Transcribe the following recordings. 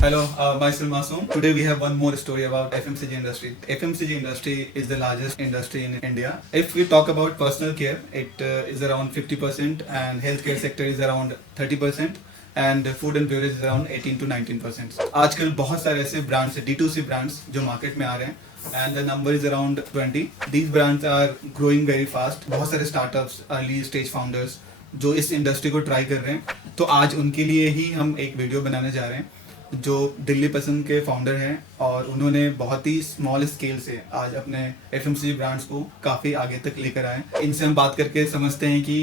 Hello, myself Masoom. Today we have one more story about FMCG industry. FMCG industry is the largest industry in India. If we talk about personal care, it is around 50% and healthcare sector is around 30% and food and beverage is around 18 to 19%. आजकल बहुत सारे ऐसे brands हैं D2C brands जो market में आ रहे हैं and the number is around 20. These brands are growing very fast. बहुत सारे startups, early stage founders जो इस इंडस्ट्री को ट्राई कर रहे हैं, तो आज उनके लिए ही हम एक वीडियो बनाने जा रहे हैं जो दिल्ली पसंद के फाउंडर हैं और उन्होंने बहुत ही स्मॉल स्केल से आज अपने एफएमसीजी ब्रांड्स को काफ़ी आगे तक लेकर आए। इनसे हम बात करके समझते हैं कि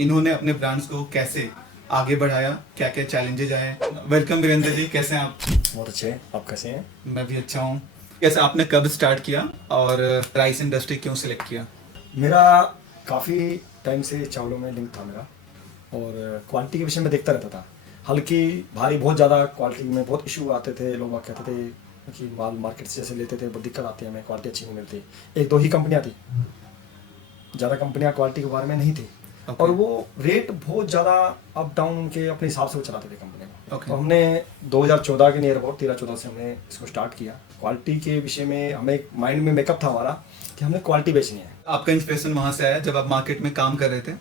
इन्होंने अपने ब्रांड्स को कैसे आगे बढ़ाया, क्या क्या चैलेंजेज आए। वेलकम वीरेंद्र जी, कैसे हैं आप? बहुत अच्छे, आप कैसे हैं? मैं भी अच्छा हूँ। कैसे आपने कब स्टार्ट किया और राइस इंडस्ट्री क्यों सिलेक्ट किया? मेरा काफ़ी टाइम से चावलों में लिंक था मेरा, और क्वालिटी के विषय में देखता रहता था। हल्की भारी बहुत ज़्यादा क्वालिटी में बहुत इशू आते थे। लोग कहते थे कि माल मार्केट से जैसे लेते थे बहुत दिक्कत आती है, हमें क्वालिटी अच्छी नहीं मिलती। एक दो ही कंपनियां थी, ज़्यादा कंपनियां क्वालिटी के बारे में नहीं थी। और वो रेट बहुत ज़्यादा अप डाउन उनके अपने हिसाब से वो चलाते थे कंपनी को। तो हमने 2014 के नियर अबाउट 13-14 से हमने इसको स्टार्ट किया। क्वालिटी के विषय में हमें एक माइंड में मेकअप था हमारा कि हमें क्वालिटी बेचनी है। आपका इंस्पिरेशन वहाँ से आया जब आप मार्केट में काम कर रहे थे,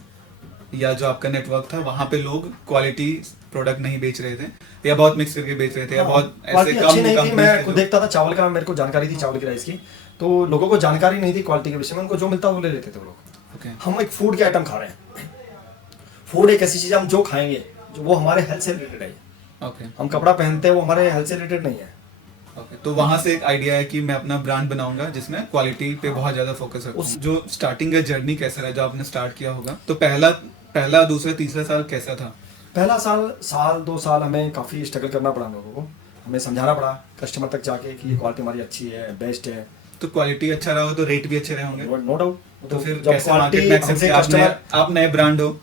या जो आपका नेटवर्क था वहाँ पे लोग क्वालिटी प्रोडक्ट नहीं बेच रहे थे या बहुत मिक्स करके बेच रहे थे या बहुत ऐसे कम अच्छी नहीं थी। मैं खुद थे देखता था चावल का, मेरे को जानकारी थी चावल की राइस की, तो लोगों को जानकारी नहीं थी क्वालिटी के विषय में। उनको जो मिलता वो ले लेते थे वो लोग। हम एक फूड के आइटम खा रहे हैं। फूड एक ऐसी चीज़ है हम जो खाएंगे जो वो हमारे हेल्थ से रिलेटेड है। हम कपड़ा पहनते हैं वो हमारे हेल्थ से रिलेटेड नहीं है। तो वहां से एक आइडिया है कि मैं अपना ब्रांड बनाऊंगा जिसमें क्वालिटी पे बहुत ज्यादा फोकस है। जो स्टार्टिंग का जर्नी कैसा रहा, जो आपने स्टार्ट किया होगा, तो पहला दूसरा तीसरा साल कैसा था? पहला साल 2 साल हमें काफ़ी स्ट्रगल करना पड़ा लोगों को। हमें समझाना पड़ा कस्टमर तक जाके कि ये क्वालिटी हमारी अच्छी है, बेस्ट है। तो क्वालिटी अच्छा रहा हो तो रेट भी अच्छे रहे होंगे, नो डाउट। तो फिर कैसे मार्केट में एक्सेप्ट किया आपने? आप नए ब्रांड हो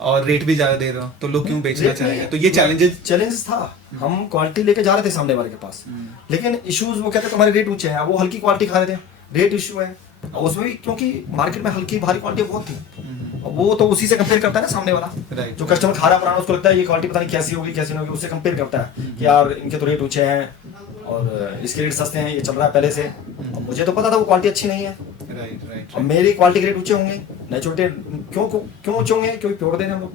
और रेट भी ज्यादा दे रहे हो, तो लोग क्यों बेचना चाहेंगे? तो ये चैलेंजेस था। हम क्वालिटी लेके जा रहे थे सामने वाले के पास, लेकिन इश्यूज वो कहते तुम्हारे रेट ऊंचे हैं। वो हल्की क्वालिटी खा रहे थे, रेट इशू है उसमें भी, क्योंकि मार्केट में हल्की भारी क्वालिटी बहुत थी। वो तो उसी से कंपेयर करता है ना सामने वाला। जो कस्टमर खा रहा पुराना, उसको लगता है ये क्वालिटी पता नहीं कैसी होगी कैसी नहीं होगी, उससे कंपेयर करता है कि यार इनके तो रेट ऊंचे हैं और इसके रेट सस्ते हैं, ये चल रहा है पहले से। अब मुझे तो पता था वो क्वालिटी अच्छी नहीं है। अब मेरी क्वालिटी के रेट ऊंचे होंगे, नहीं छोटे। क्यों ऊंचे होंगे? क्योंकि प्योर दे रहे हैं हम लोग।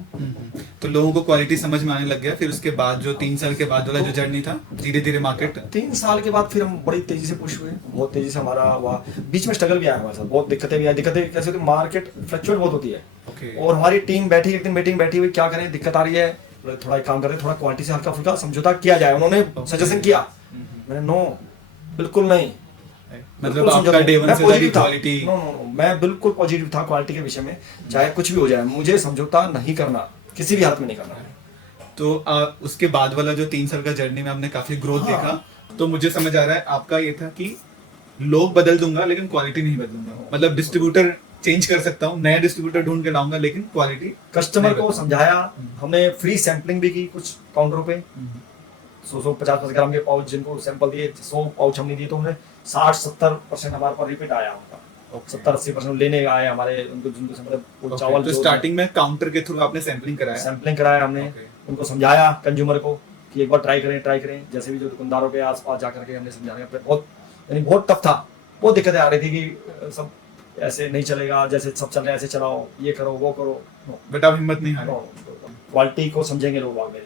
तो लोगों को क्वालिटी समझ में आने लग गया। फिर उसके बाद जो 3 साल के बाद वाला जो जर्नी था, धीरे धीरे मार्केट 3 साल के बाद फिर हम बड़ी तेजी से पुश हुए, बहुत तेजी से हमारा हुआ। बीच में स्ट्रगल भी आया हमारे साथ, बहुत दिक्कतें भी आई। दिक्कतें कैसे होती है, मार्केट फ्लक्चुएट बहुत होती है। और हमारी टीम बैठी, एक दिन मीटिंग बैठी हुई, क्या करें, दिक्कत आ रही है, थोड़ा एक काम करें, थोड़ा क्वालिटी से हल्का फुल्का समझौता किया जाए। उन्होंने सजेशन किया, मैंने नो, बिल्कुल नहीं। मतलब आपका डे वन से लगी क्वालिटी? नो, मैं बिल्कुल पॉजिटिव था क्वालिटी के विषय में। चाहे कुछ भी हो जाए, मुझे समझौता नहीं करना, किसी भी हालत में नहीं करना है। तो उसके बाद वाला जो 3 साल का जर्नी में आपने काफी ग्रोथ देखा। तो मुझे समझ आ रहा है आपका ये था कि लोग बदल दूंगा लेकिन क्वालिटी नहीं बदलूंगा। मतलब डिस्ट्रीब्यूटर चेंज कर सकता हूँ, नया डिस्ट्रीब्यूटर ढूंढ के लाऊंगा, लेकिन क्वालिटी कस्टमर को समझाया। हमने फ्री सैंपलिंग भी की कुछ काउंटरों पे। 100-50 ग्राम के पाउच जिनको सैंपल दिए, 100 पाउच हमने दिए, तो उन्हें 60-70% हमारे पर रिपीट आया उनका। 70-80% लेने आए हमारे, उनको जिनको मतलब चावल। तो स्टार्टिंग में काउंटर के थ्रू आपने सैंपलिंग कराया हमने। उनको समझाया कंज्यूमर को कि एक बार ट्राई करें। जैसे भी जो दुकानदारों के आसपास जाकर के हमने समझाने का बहुत टफ था। बहुत दिक्कतें आ रही थी कि सब ऐसे नहीं चलेगा, जैसे सब चल रहे हैं ऐसे चलाओ, ये करो वो करो। बट आप हिम्मत नहीं हारे। क्वालिटी को समझेंगे लोग आगे,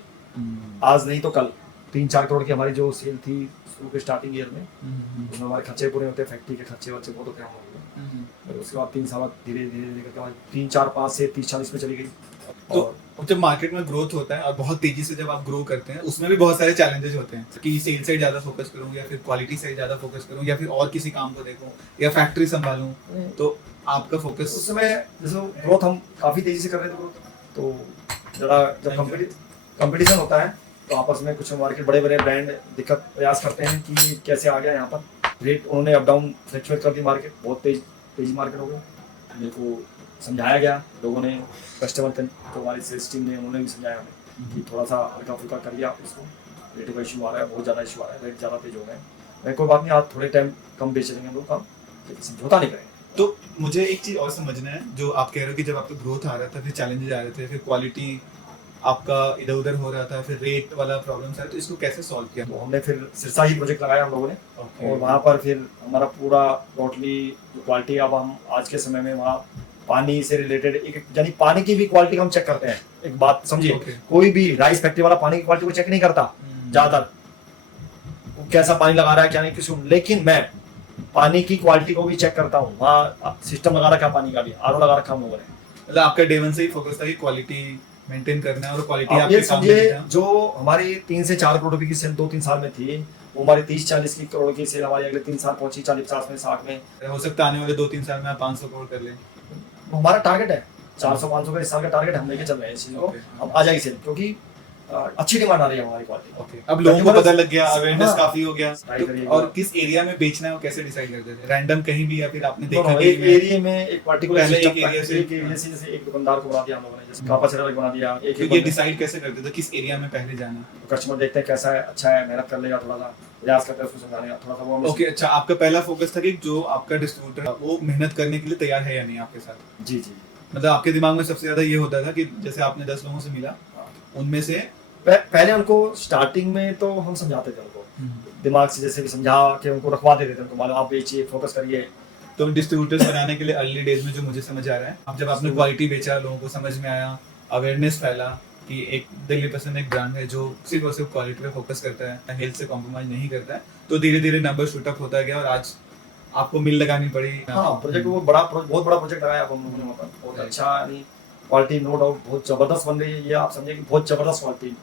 आज नहीं तो कल। 3-4 करोड़ की हमारी जो सेल थी शुरू के स्टार्टिंग ईयर में, उसमें हमारे खर्चे पूरे होते, फैक्ट्री के खर्चे वर्चे बहुत होते हैं। उसके बाद 3 साल बाद धीरे धीरे करके 3-4-5 से 30-40 में चली गई। तो जब मार्केट में ग्रोथ होता है और बहुत तेजी से जब आप ग्रो करते हैं, उसमें भी बहुत सारे चैलेंजेस होते हैं कि सेल साइड ज्यादा फोकस करूं या फिर क्वालिटी साइड ज्यादा फोकस करूं या फिर और किसी काम को देखूं या फैक्ट्री संभालूं। तो आपका फोकस उस समय जैसे ग्रोथ हम काफी तेजी से कर रहे थे ग्रोथ, तो जरा जब कंपटीशन होता है तो आपस में कुछ मार्केट बड़े ब्रांड दिक्कत प्रयास करते हैं कि कैसे आ गया यहाँ पर रेट। उन्होंने अप डाउन फ्लक्चुएट कर दी, मार्केट बहुत तेजी मार्केट हो गई। मेरे को समझाया गया लोगों ने, कस्टमर थे तो हमारी सेल्स टीम ने, उन्होंने भी समझाया हमें कि थोड़ा सा हल्का फुल्का कर लिया उसको। रेट का इशू आ रहा है, बहुत ज़्यादा इशू आ रहा है, रेट ज़्यादा तेज हो गए। मैं कोई बात नहीं, आज थोड़े टाइम कम बेच लेंगे हम लोग काम, लेकिन समझौता नहीं करेंगे। तो मुझे एक चीज़ और समझना है, जो आप कह रहे हो कि जब आपका ग्रोथ आ रहा था, फिर चैलेंजेस आ रहे थे, फिर क्वालिटी आपका इधर उधर हो रहा था, फिर रेट वाला प्रॉब्लम था, तो इसको कैसे सॉल्व किया? तो हमने फिर सिरसा ही प्रोजेक्ट लगाया हम लोगों ने, Okay. और वहाँ पर फिर हमारा पूरा टोटली क्वालिटी, अब हम आज के समय में वहाँ पानी से रिलेटेड एक यानी पानी की भी क्वालिटी हम चेक करते हैं। एक बात समझिए, Okay. कोई भी राइस फैक्ट्री वाला पानी की क्वालिटी को चेक नहीं करता ज्यादातर, वो कैसा पानी लगा रहा है क्या नहीं किसी, लेकिन मैं पानी की क्वालिटी को भी चेक करता हूँ। वहाँ सिस्टम लगा रखा है पानी का भी, आरओ लगा रखा हम लोगों ने। मतलब आपका डे वन से ही फोकस था कि क्वालिटी मेंटेन करना है, और क्वालिटी आप ये आपके काम में समझिए, था। जो हमारी 3 से 4 करोड़ रुपए की सेल 2-3 साल में थी, वो हमारी 30-40 की करोड़ की सेल हमारी अगले 3 साल पहुंची 40-50 में, 60 में। हो सकता है आने वाले 2-3 साल में आप 500 करोड़ कर लें। वो हमारा टारगेट है, 400-500 का इस साल का टारगेट हम लेके चल रहे हैं इस चीज को। Okay. अब आ जाएगी सेल, क्योंकि अच्छी डिमांड आ रही है हमारी क्वालिटी। ओके, अब लोगों को पता लग गया, अवेयरनेस हाँ। काफी हो गया। Try करिए। और किस एरिया में बेचना है वो कैसे डिसाइड करते थे? रैंडम कहीं भी, या फिर आपने देखा दोनों कि एक एरिया में एक पर्टिकुलर पहले सिस्टम, एक एरिया से- एक एरिया से जैसे एक दुकानदार को बना दिया हम लोगों ने, जैसे कापा चरल बना दिया। एक तो एक ये बंदा- डिसाइड कैसे करते थे किस एरिया में पहले जाना? कस्टमर देखते हैं कैसा है, अच्छा है, मेहनत कर लेगा, थोड़ा सा प्रयास करते हैं उसको समझाने का, थोड़ा सा वो हम- ओके, अच्छा, आपका पहला फोकस था कि जो आपका डिस्ट्रीब्यूटर वो मेहनत करने के लिए तैयार है या नहीं आपके साथ। जी जी। मतलब आपके दिमाग में सबसे ज्यादा ये होता था कि जैसे आपने 10 लोगों से मिला, उनमें से पहले उनको स्टार्टिंग में तो हम समझाते थे उनको, दिमाग से जैसे भी समझा के उनको रखवा देते थे, उनको मालूम आप बेचिए, फोकस करिए। तो डिस्ट्रीब्यूटर्स बनाने के लिए अर्ली डेज में जो मुझे समझ आ रहा है, अब जब आपने क्वालिटी बेचा, लोगों को समझ में आया, अवेयरनेस फैला कि एक दिल्ली पसंद एक ब्रांड है जो सिर्फ और सिर्फ क्वालिटी पे फोकस करता है, हेल्थ से कॉम्प्रोमाइज नहीं करता है, तो धीरे धीरे नंबर शूट अप होता गया और आज आपको मिल लगानी पड़ी। हाँ, प्रोजेक्ट वो बहुत बड़ा प्रोजेक्ट लगाया अब हम लोगों ने वहाँ पर, बहुत Right. अच्छा, यानी क्वालिटी नो डाउट बहुत जबरदस्त बन रही है। ये आप समझिए कि बहुत जबरदस्त क्वालिटी।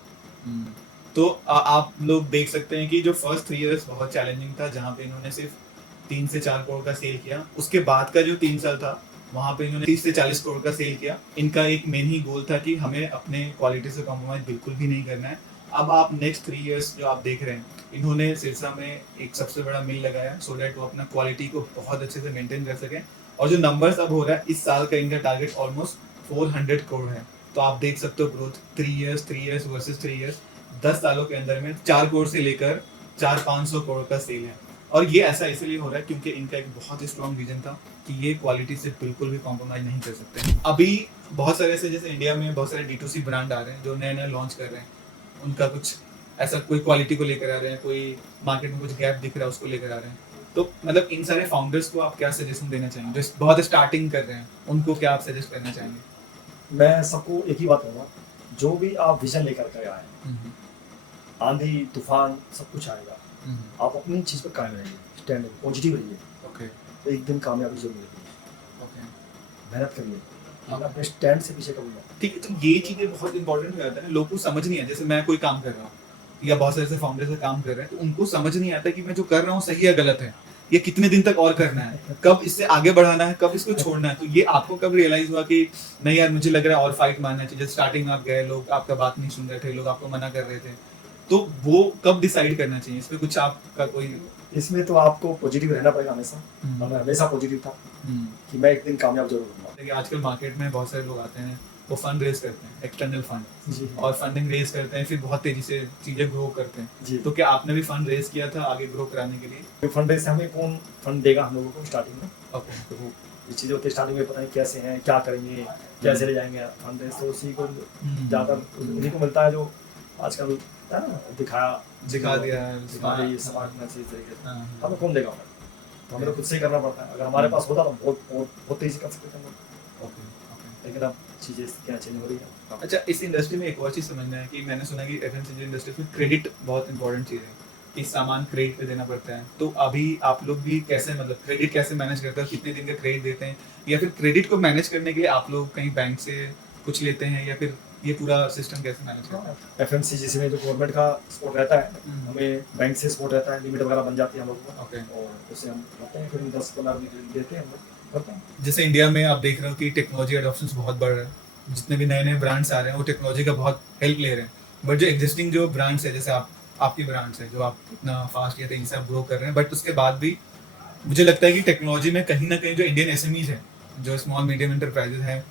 तो आप लोग देख सकते हैं कि जो फर्स्ट 3 इयर्स बहुत चैलेंजिंग था, जहाँ पे इन्होंने सिर्फ 3 से 4 करोड़ का सेल किया। उसके बाद का जो 3 साल था, वहाँ पे इन्होंने 30 से 40 करोड़ का सेल किया। इनका एक मेन ही गोल था कि हमें अपने क्वालिटी से कॉम्प्रोमाइज बिल्कुल भी नहीं करना है। अब आप नेक्स्ट 3 इयर्स जो आप देख रहे हैं, इन्होंने सिरसा में एक सबसे बड़ा मिल लगाया सो दैट वो अपना क्वालिटी को बहुत अच्छे से मेंटेन कर सकें। और जो नंबर्स अब हो रहा है, इस साल का इनका टारगेट ऑलमोस्ट 400 करोड़ है। तो आप देख सकते हो ग्रोथ, 3 इयर्स वर्सेस 3 इयर्स, 10 सालों के अंदर में 4 करोड़ से लेकर 400-500 करोड़ का सेल है। और ये ऐसा इसलिए हो रहा है क्योंकि इनका एक बहुत ही स्ट्रॉन्ग विजन था कि ये क्वालिटी से बिल्कुल भी कॉम्प्रोमाइज नहीं कर सकते। अभी बहुत सारे ऐसे, जैसे इंडिया में बहुत सारे D2C ब्रांड आ रहे हैं जो नए नए लॉन्च कर रहे हैं, उनका कुछ ऐसा कोई क्वालिटी को लेकर आ रहे हैं, कोई मार्केट में कुछ गैप दिख रहा है उसको लेकर आ रहे हैं। तो मतलब इन सारे फाउंडर्स को आप क्या सजेशन देना चाहेंगे जो बहुत स्टार्टिंग कर रहे हैं, उनको क्या आप सजेस्ट करना चाहेंगे? मैं सबको एक ही बात कहूँगा, जो भी आप विजन लेकर के आए, आंधी तूफान सब कुछ आएगा, आप अपनी चीज पर कायम रहिए, स्टैंड पॉजिटिव रहिए, ओके, एक दिन कामयाबी जरूर मिलेगी। ओके, मेहनत करिए, आप अपने स्टैंड से पीछे कभी मत। ठीक है। तो ये चीजें बहुत इंपॉर्टेंट हो जाता है, लोगों को समझ नहीं है। जैसे मैं कोई काम कर रहा हूँ या बहुत सारे फाउंडर से काम कर रहे हैं, तो उनको समझ नहीं आता कि मैं जो कर रहा हूँ सही है गलत है, ये कितने दिन तक और करना है, कब इससे आगे बढ़ाना है, कब इसको छोड़ना है। तो ये आपको कब रियलाइज हुआ कि नहीं यार, मुझे लग रहा है और फाइट मारना चाहिए? स्टार्टिंग में आप गए, लोग आपका बात नहीं सुन रहे थे, लोग आपको मना कर रहे थे, तो वो कब डिसाइड करना चाहिए? इस पे कुछ आपका कोई? इसमें तो आपको पॉजिटिव रहना पड़ेगा हमेशा, और मैं हमेशा पॉजिटिव था कि मैं एक दिन कामयाब जरूर होऊंगा। देखिए आजकल मार्केट में बहुत सारे लोग आते हैं, वो फंड रेज करते हैं, एक्सटर्नल फंड, जी और फंडिंग रेज करते हैं, फिर बहुत तेजी से चीजें ग्रो करते हैं। जी। तो क्या आपने भी फंड रेज किया था आगे ग्रो कराने के लिए? फंड रेस हमें कौन फंड देगा हम लोगों को स्टार्टिंग में? ओके, तो वो ये चीज़ें होती है स्टार्टिंग में, पता नहीं कैसे हैं, क्या करेंगे, कैसे ले जाएंगे फंड रेस, तो उसी को ज़्यादा उन्हीं को मिलता है जो आजकल है ना, दिखा दिया है, दिखा रही है समाज में अच्छी तरीके से। हाँ, हमें कौन देगा हमें? तो हमें तो खुद से ही करना पड़ता है। अगर हमारे पास होता तो बहुत बहुत बहुत तेजी कर सकते थे हम लोग, ओके, ओके। लेकिन अब चीज़ें क्या चेंज हो रही है। अच्छा, इस इंडस्ट्री में एक और चीज समझना है कि मैंने सुना कि एफएमसीजी इंडस्ट्री में क्रेडिट बहुत इंपॉर्टेंट चीज है, कि सामान क्रेडिट पे देना पड़ता है। तो अभी आप लोग भी कैसे, मतलब क्रेडिट कैसे मैनेज करते हैं, कितने दिन का क्रेडिट देते हैं, या फिर क्रेडिट को मैनेज करने के लिए आप लोग कहीं बैंक से कुछ लेते हैं, या फिर ये पूरा सिस्टम कैसे मैनेज करते हैं? FMCG में जो गवर्नमेंट का सपोर्ट रहता है, हमें बैंक से सपोर्ट रहता है, लिमिट वगैरह बन जाती है हम लोगों को, ओके। और उससे हम करते हैं, फिर 10-15 दिन देते हैं, हम लोग करते हैं। जैसे इंडिया में आप देख रहे हो कि टेक्नोलॉजी एडॉप्शन बहुत बढ़ रहा है, जितने भी नए नए ब्रांड्स आ रहे हैं वो टेक्नोलॉजी का बहुत हेल्प ले रहे हैं। बट जो एग्जिस्टिंग जो ब्रांड्स है, जैसे आपकी ब्रांड्स है जो आप इतना फास्ट या तेजी से आप ग्रो कर रहे हैं, बट उसके बाद भी मुझे लगता है कि टेक्नोलॉजी में कहीं ना कहीं जो इंडियन एसएमईज है, जो स्मॉल मीडियम इंटरप्राइजेज हैं,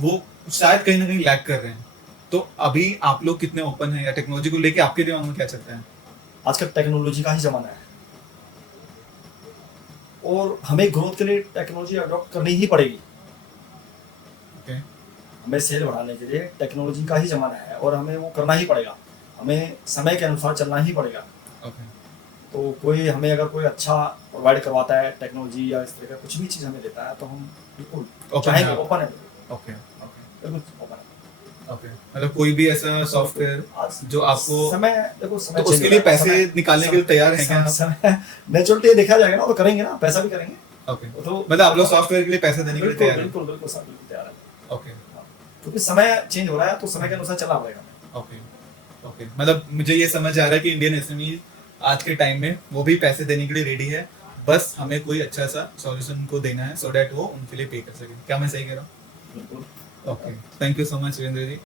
वो शायद कहीं ना कहीं लैग कर रहे हैं। तो अभी आप लोग कितने ओपन हैं, या टेक्नोलॉजी को लेके आपके दिमाग में क्या चलता है? आजकल टेक्नोलॉजी का ही ज़माना है, और हमें ग्रोथ के लिए टेक्नोलॉजी अडॉप्ट करनी ही पड़ेगी। ओके, हमें सेल बढ़ाने के लिए टेक्नोलॉजी का ही ज़माना है और हमें वो करना ही पड़ेगा, हमें समय के अनुसार चलना ही पड़ेगा। ओके तो कोई हमें अगर कोई अच्छा प्रोवाइड करवाता है टेक्नोलॉजी या इस तरह का कुछ भी चीज़ हमें देता है तो हम बिल्कुल Open चाहेंगे, है। ओपन है, ओके ओके बिल्कुल ओपन है। ओके मतलब कोई भी ऐसा सॉफ्टवेयर आज जो आपको समय देखो, समय तो change उसके हो लिए रहा है, पैसे समय- निकालने के लिए तैयार हैं क्या आप? समय नेचुरली देखा जाएगा ना, तो करेंगे ना, पैसा भी करेंगे। ओके तो मतलब आप लोग सॉफ्टवेयर के लिए पैसे देने के लिए बिल्कुल तैयार हैं? बिल्कुल बिल्कुल सब बिल्कुल तैयार है। ओके क्योंकि समय चेंज हो रहा है तो समय के अनुसार चलना पड़ेगा हमें। ओके ओके मतलब मुझे ये समझ आ रहा है कि इंडियन एसएमई आज के टाइम में वो भी पैसे देने के लिए रेडी है, बस हमें कोई अच्छा सा सॉल्यूशन उनको देना है सो दैट वो उनके लिए पे कर सके। क्या मैं सही कह रहा हूँ? बिल्कुल। Okay thank you so much Virendra ji.